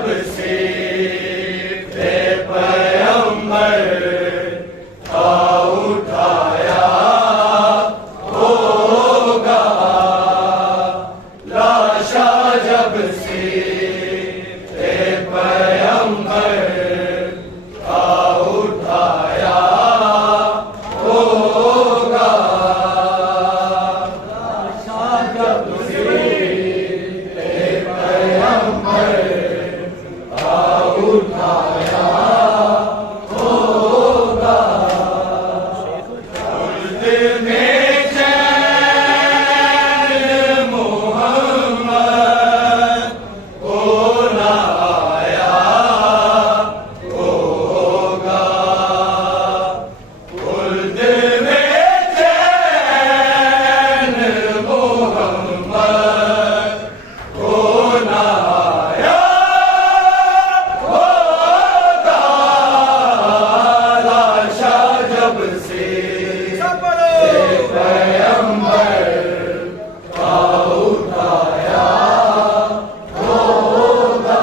जब से पैगंबर आ उठाया होगा, लाशा जब से पैगंबर आ उठाया होगा, लाशा जब से पैगंबर आ उठाया होगा, खुल्द में चैन मोहम्मद को ना आया होगा, खुल्द में चैन मोहम्मद को ना आया होगा, लाशा जब से पैगंबर आ उठाया होगा,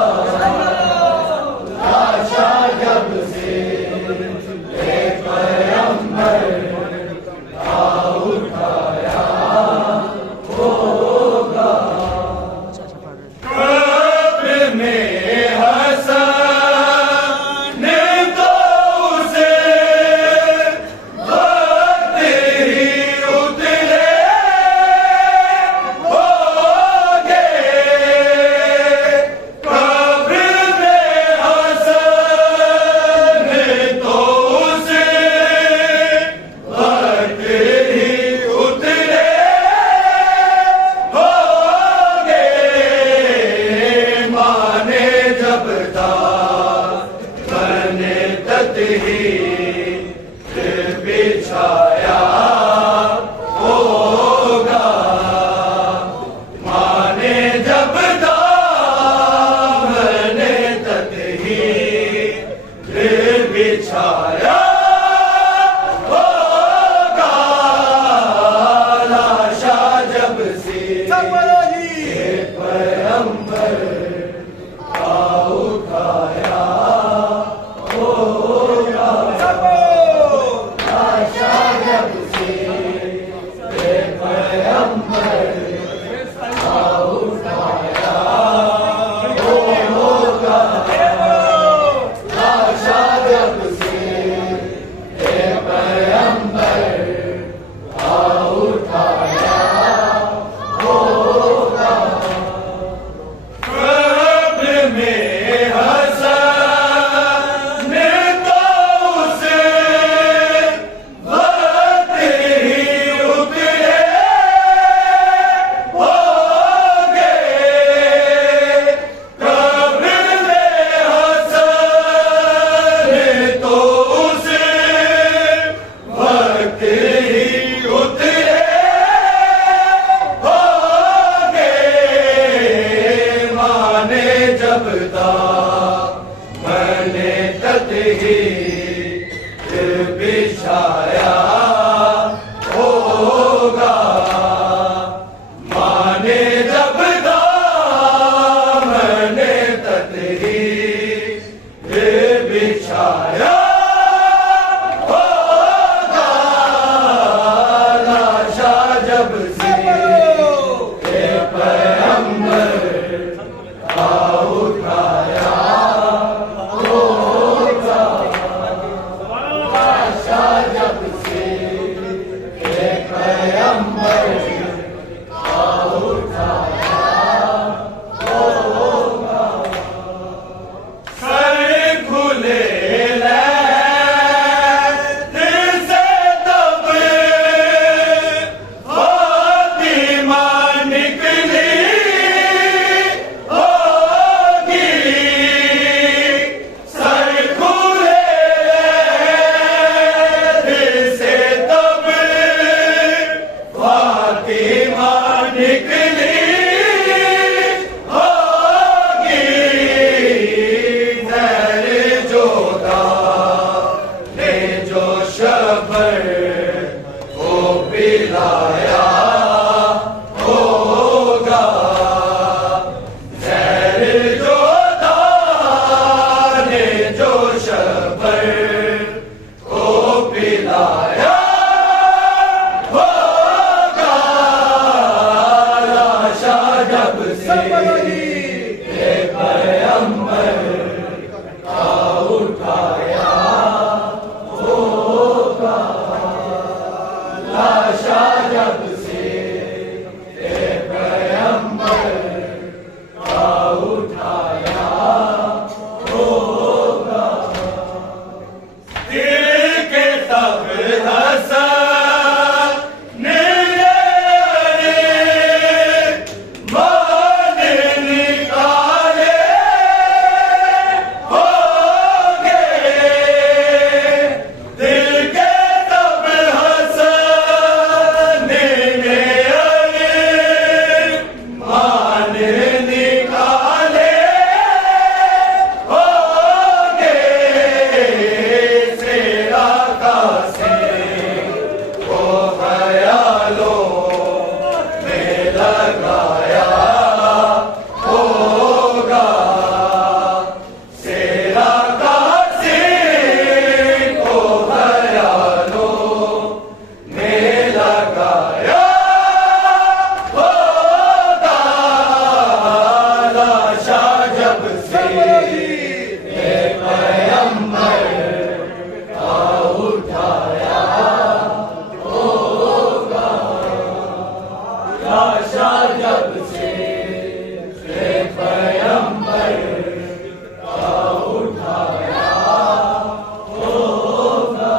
लाशा जब से पैगंबर आ उठाया होगा, कब्र में हसन तो उसे वक्त ही उतरे होंगे, कब्र में हसन तो उसे वक्त ही उतरे होंगे, माने जब बने तत ही बिछाया होगा, माने जब बने तत ही बिछाया होगा, लाशा जब से पैगंबर आ उठाया होगा, लाशा जब से पैगंबर आ उठाया होगा, लाशा जब से पैगंबर आ उठाया होगा, कब्र में हसन तो उसे वक्त ही उतरे होंगे, कब्र में हसन तो उसे वक्त ही उतरे होंगे, माने जब बने तत ही बिछाया होगा, माने जब बने तत ही बिछाया होगा, लाशा जब से पैगंबर आ उठाया उठाया होगा। दिल के तब हसन मान निकाले होंगे। दिल के तब हसन मान निकाले होंगे। सेरा का से वो ख्यालों में लगाया होगा। सेरा का से वो ख्यालों में लगाया होगा। लाशा जब से पैगंबर का उठाया होगा। लाशा जब से पैगंबर का उठाया होगा।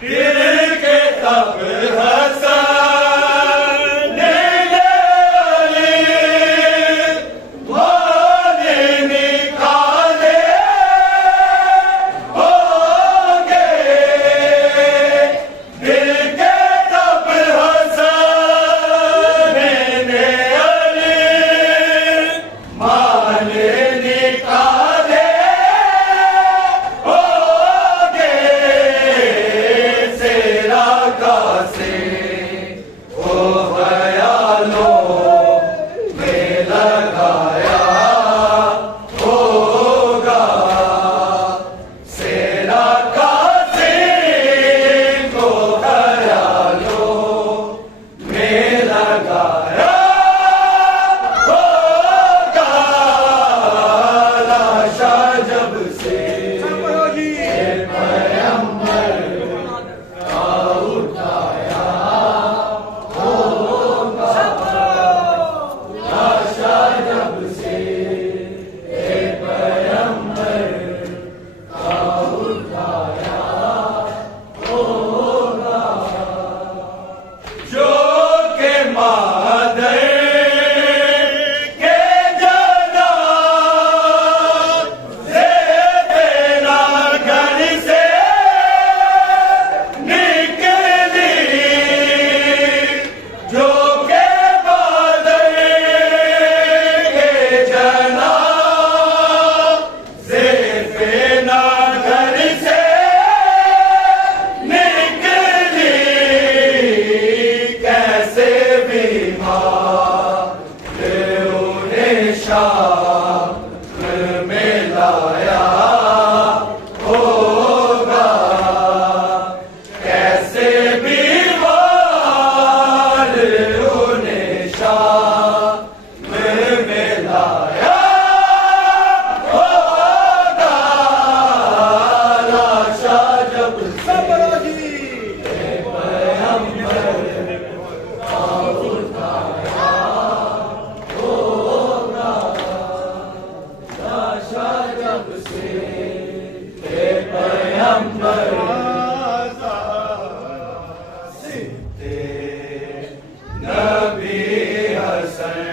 दिल के तब हसन मान निकाले होंगे। दिल के तब हसन मान निकाले होंगे। सेरा का से वो ख्यालों में लगाया होगा। सेरा का से वो ख्यालों में लगाया होगा। लाशा जब से पैगंबर का उठाया होगा। लाशा जब से पैगंबर का उठाया होगा। जो के मादर के जना से तेरा घर से निकली। जो के मादर के जना से तेरा घर से निकली। कैसे बीमार उन्हें शाम में लाया होगा। कैसे बीमार उन्हें शाम में लाया होगा। लाशा जब से पैगंबर का उठाया होगा। लाशा जब से पैगंबर सिद्दीक़ नबी हसन